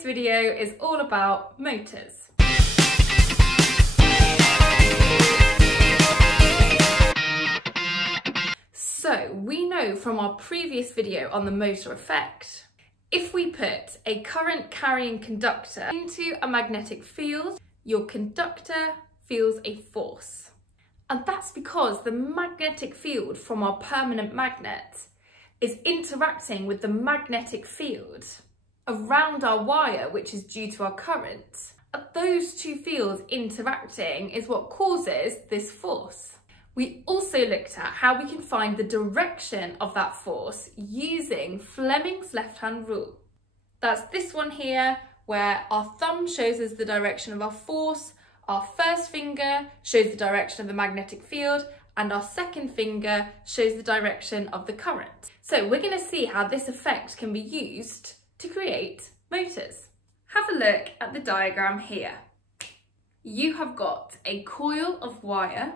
this video is all about motors. So we know from our previous video on the motor effect, if we put a current carrying conductor into a magnetic field, your conductor feels a force. And that's because the magnetic field from our permanent magnet is interacting with the magnetic field around our wire, which is due to our current. And those two fields interacting is what causes this force. We also looked at how we can find the direction of that force using Fleming's left-hand rule. That's this one here, where our thumb shows us the direction of our force, our first finger shows the direction of the magnetic field, and our second finger shows the direction of the current. So we're going to see how this effect can be used to create motors. Have a look at the diagram here. You have got a coil of wire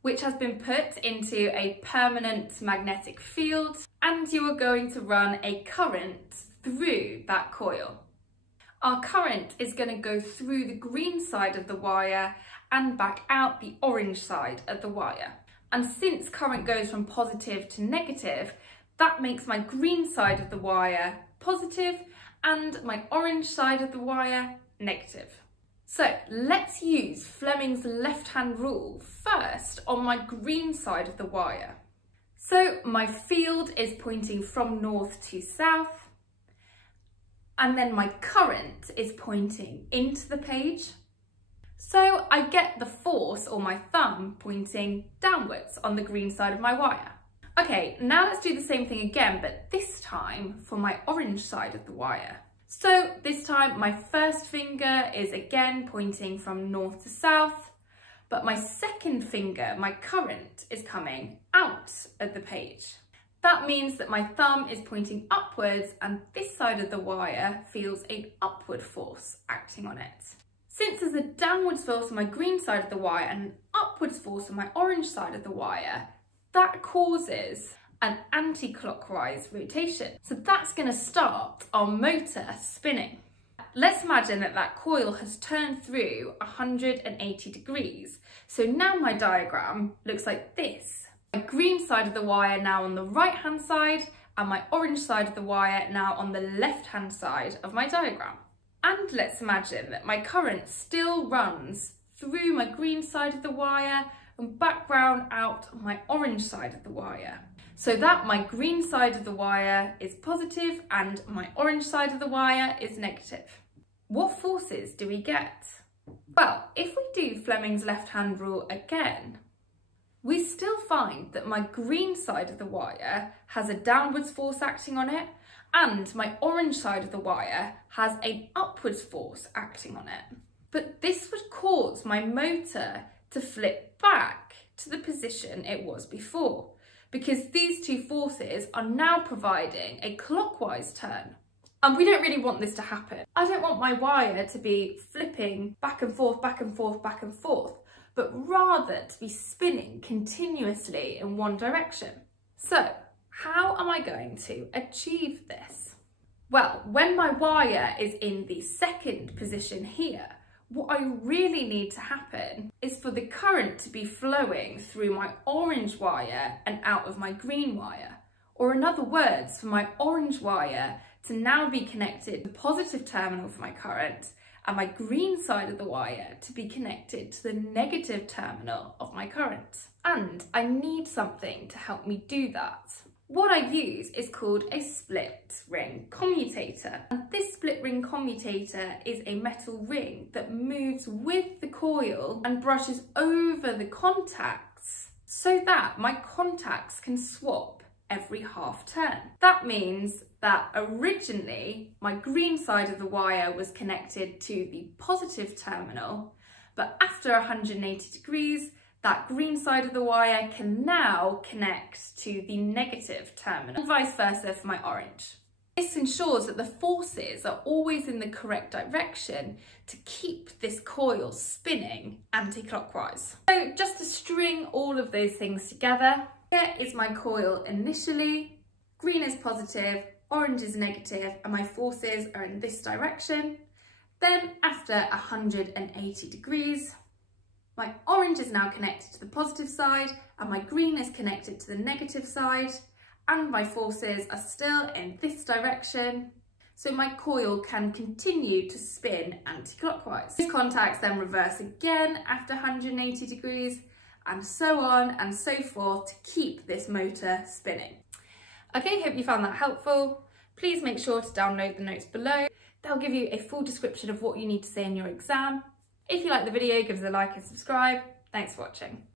which has been put into a permanent magnetic field, and you are going to run a current through that coil. Our current is going to go through the green side of the wire and back out the orange side of the wire. And since current goes from positive to negative, that makes my green side of the wire positive and my orange side of the wire negative. So let's use Fleming's left-hand rule first on my green side of the wire. So my field is pointing from north to south, and then my current is pointing into the page. So I get the force, or my thumb, pointing downwards on the green side of my wire. Okay, now let's do the same thing again, but this time for my orange side of the wire. So this time my first finger is again pointing from north to south, but my second finger, my current, is coming out of the page. That means that my thumb is pointing upwards and this side of the wire feels an upward force acting on it. Since there's a downwards force on my green side of the wire and an upwards force on my orange side of the wire, that causes an anti-clockwise rotation. So that's going to start our motor spinning. Let's imagine that that coil has turned through 180 degrees. So now my diagram looks like this. My green side of the wire now on the right hand side and my orange side of the wire now on the left hand side of my diagram. And let's imagine that my current still runs through my green side of the wire and back round out on my orange side of the wire, so that my green side of the wire is positive and my orange side of the wire is negative. What forces do we get? Well, if we do Fleming's left-hand rule again, we still find that my green side of the wire has a downwards force acting on it, and my orange side of the wire has an upwards force acting on it. But this would cause my motor to flip back to the position it was before, because these two forces are now providing a clockwise turn. And we don't really want this to happen. I don't want my wire to be flipping back and forth, back and forth, back and forth, but rather to be spinning continuously in one direction. So how am I going to achieve this? Well, when my wire is in the second position here, what I really need to happen is for the current to be flowing through my orange wire and out of my green wire. Or in other words, for my orange wire to now be connected to the positive terminal for my current and my green side of the wire to be connected to the negative terminal of my current. And I need something to help me do that. What I use is called a split ring commutator. And this split ring commutator is a metal ring that moves with the coil and brushes over the contacts so that my contacts can swap every half turn. That means that originally my green side of the wire was connected to the positive terminal, but after 180 degrees, that green side of the wire can now connect to the negative terminal, and vice versa for my orange. This ensures that the forces are always in the correct direction to keep this coil spinning anti-clockwise. So just to string all of those things together, here is my coil initially. Green is positive, orange is negative and my forces are in this direction. Then after 180 degrees, my orange is now connected to the positive side and my green is connected to the negative side, and my forces are still in this direction. So my coil can continue to spin anti-clockwise. These contacts then reverse again after 180 degrees, and so on and so forth to keep this motor spinning. Okay, hope you found that helpful. Please make sure to download the notes below. They'll give you a full description of what you need to say in your exam. If you like the video, give us a like and subscribe. Thanks for watching.